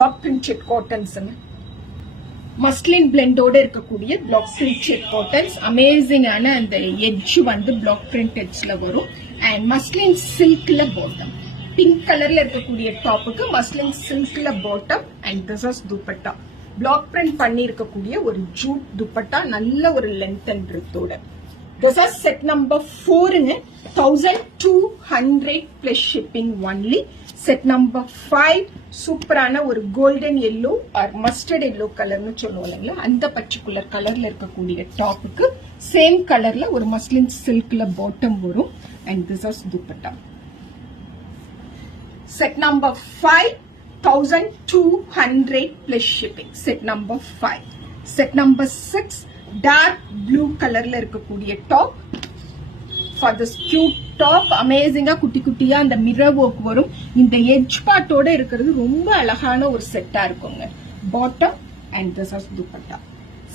Black printed cottons muslin பிளெண்டோட இருக்கக்கூடிய black printed cottons அமேசிங்கான அந்த எட்ஜ் வந்து பிளாக் பிரிண்டட்ஸ்ல வரும் அண்ட் மஸ்லின் சில்க்ல பாட்டம் பிங்க் கலர்ல இருக்கக்கூடிய டாப்புக்கு மஸ்லின் சில்க்ல bottom and this is dupatta black print பண்ணி இருக்கக்கூடிய ஒரு ஜூட் துப்பட்டா நல்ல ஒரு லென்த் அண்ட் பிரெத்தோட திஸ் இஸ் செட் நம்பர் 4ங்க 1200 plus shipping only. Set number 5 சூப்பரான ஒரு golden yellow or mustard yellow கலர்னு சொல்லுவாங்க அந்த பர்டிகுலர் கலர்ல இருக்கக்கூடிய டாப்புக்கு சேம் கலர்ல ஒரு மஸ்லின் சில்க்ல பாட்டம் வரும் and this is dupatta. Set number 5 1200 plus shipping. Set number 5. Set number 6 dark blue கலர்ல இருக்கக்கூடிய top. For this cute top, amazing குட்டி குட்டியா அந்த மிரர் ஒர்க் வரும். இந்த எட்ஜ் பார்ட்டோட இருக்கிறது ரொம்ப அழகான ஒரு செட்டா இருக்குங்க. Bottom and this is dupatta.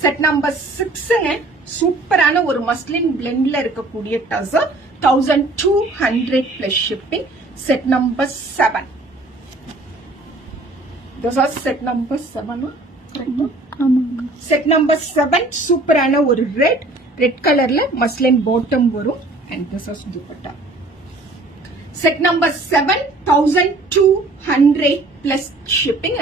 Set number 6ங்க சூப்பரான ஒரு மஸ்லின் பிளெண்ட்ல இருக்கக்கூடிய tussar 1200 plus shipping. Set number 7. This is set number 7. Set number 7 சூப்பரான ஒரு ரெட் கலர்ல மஸ்லின் பாட்டம் வரும் and this is dupatta. Set number 7 1200 plus shipping.